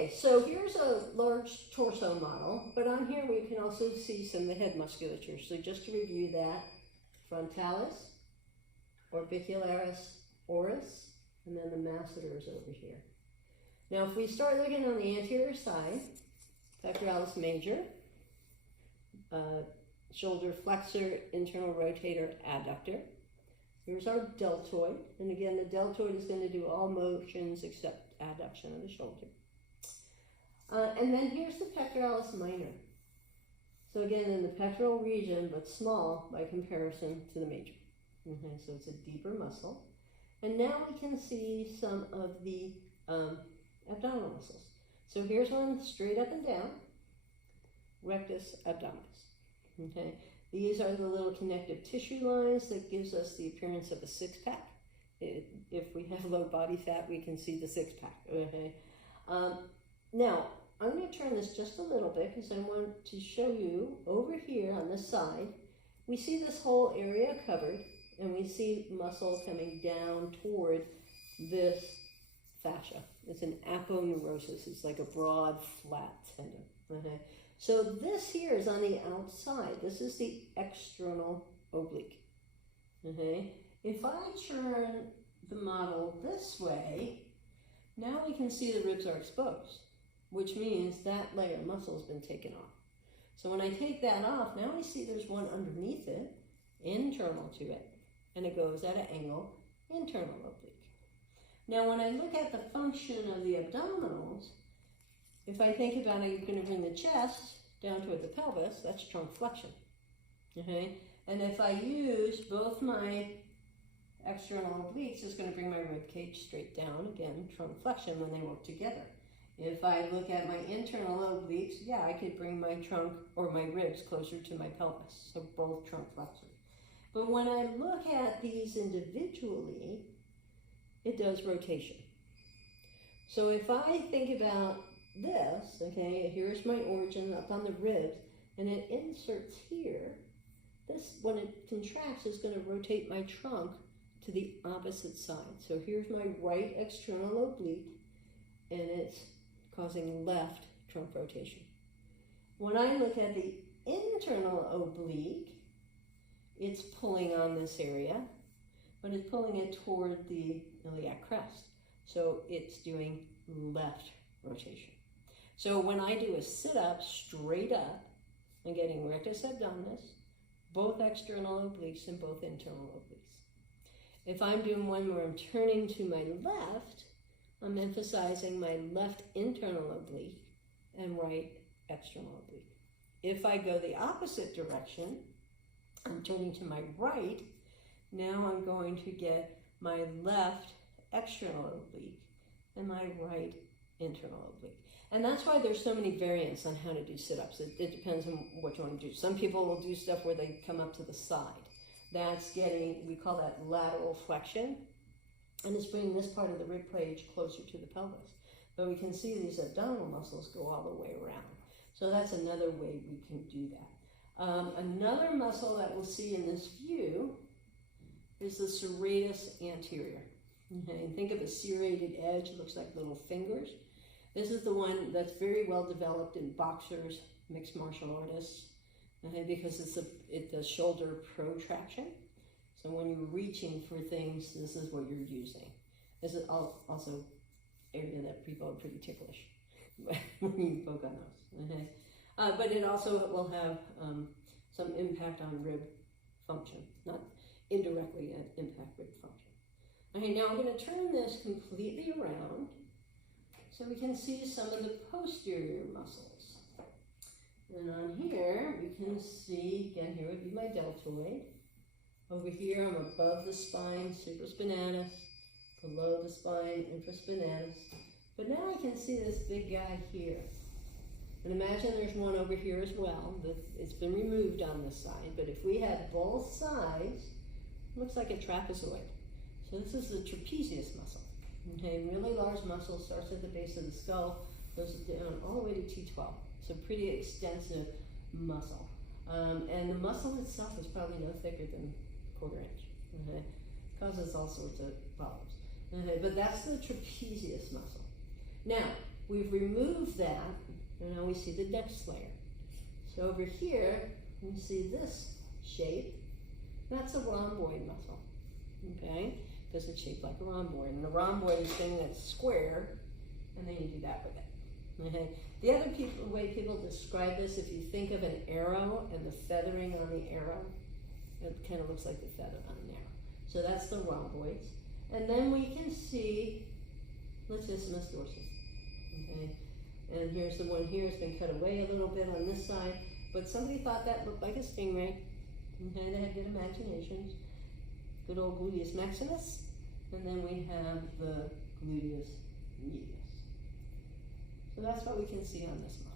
Okay, so here's a large torso model, but on here we can also see some of the head musculature. So just to review that, frontalis, orbicularis oris, and then the masseter is over here. Now if we start looking on the anterior side, pectoralis major, shoulder flexor, internal rotator, adductor. Here's our deltoid, and again the deltoid is going to do all motions except adduction of the shoulder. And then here's the pectoralis minor. So again in the pectoral region, but small by comparison to the major. Okay, so it's a deeper muscle. And now we can see some of the abdominal muscles. So here's one straight up and down, rectus abdominis. Okay, these are the little connective tissue lines that gives us the appearance of a six-pack. If we have low body fat, we can see the six-pack. Okay. Now I'm going to turn this just a little bit because I want to show you over here on this side. We see this whole area covered, and we see muscle coming down toward this fascia. It's an aponeurosis. It's like a broad, flat tendon. Okay. So this here is on the outside. This is the external oblique. Okay. If I turn the model this way, now we can see the ribs are exposed, which means that layer of muscle has been taken off. So when I take that off, now we see there's one underneath it, internal to it, and it goes at an angle, internal oblique. Now when I look at the function of the abdominals, if I think about it, you're going to bring the chest down toward the pelvis, that's trunk flexion. Okay? And if I use both my external obliques, it's going to bring my rib cage straight down, again, trunk flexion when they work together. If I look at my internal obliques, yeah, I could bring my trunk or my ribs closer to my pelvis, so both trunk flexors. But when I look at these individually, it does rotation. So if I think about this, okay, here's my origin up on the ribs, and it inserts here, this, when it contracts, is going to rotate my trunk to the opposite side. So here's my right external oblique, and it's causing left trunk rotation. When I look at the internal oblique, it's pulling on this area, but it's pulling it toward the iliac crest. So it's doing left rotation. So when I do a sit-up straight up, I'm getting rectus abdominis, both external obliques and both internal obliques. If I'm doing one where I'm turning to my left, I'm emphasizing my left internal oblique and right external oblique. If I go the opposite direction, I'm turning to my right, now I'm going to get my left external oblique and my right internal oblique. And that's why there's so many variants on how to do sit-ups. It depends on what you want to do. Some people will do stuff where they come up to the side. That's getting, we call that lateral flexion, and it's bringing this part of the rib cage closer to the pelvis. But we can see these abdominal muscles go all the way around. So that's another way we can do that. Another muscle that we'll see in this view is the serratus anterior. Okay, and think of a serrated edge, it looks like little fingers. This is the one that's very well developed in boxers, mixed martial artists, okay, because it's a shoulder protraction. So when you're reaching for things, this is what you're using. This is also area that people are pretty ticklish when you poke on those. Okay? But it also will have some impact on rib function, not indirectly impact rib function. Okay, now I'm going to turn this completely around so we can see some of the posterior muscles. And on here, we can see, again, here would be my deltoid. Over here, I'm above the spine, supraspinatus, below the spine, infraspinatus. But now I can see this big guy here. And imagine there's one over here as well. It's been removed on this side, but if we had both sides, it looks like a trapezoid. So this is the trapezius muscle. Okay, really large muscle, starts at the base of the skull, goes down all the way to T12. It's a pretty extensive muscle. And the muscle itself is probably no thicker than a 1/4 inch. Okay? Causes all sorts of problems. Okay, but that's the trapezius muscle. Now, we've removed that, and now we see the next layer. So over here, we see this shape. That's a rhomboid muscle, okay? Because it's shaped like a rhomboid, and the rhomboid is thing that's square, and then you do that with it, okay? The other way people describe this, if you think of an arrow and the feathering on the arrow, it kind of looks like the feather on an arrow. So that's the rhomboids. And then we can see latissimus dorsi, okay? And here's the one here, it's been cut away a little bit on this side, but somebody thought that looked like a stingray, okay? They had good imaginations. Good old gluteus maximus, and then we have the gluteus medius. So that's what we can see on this model.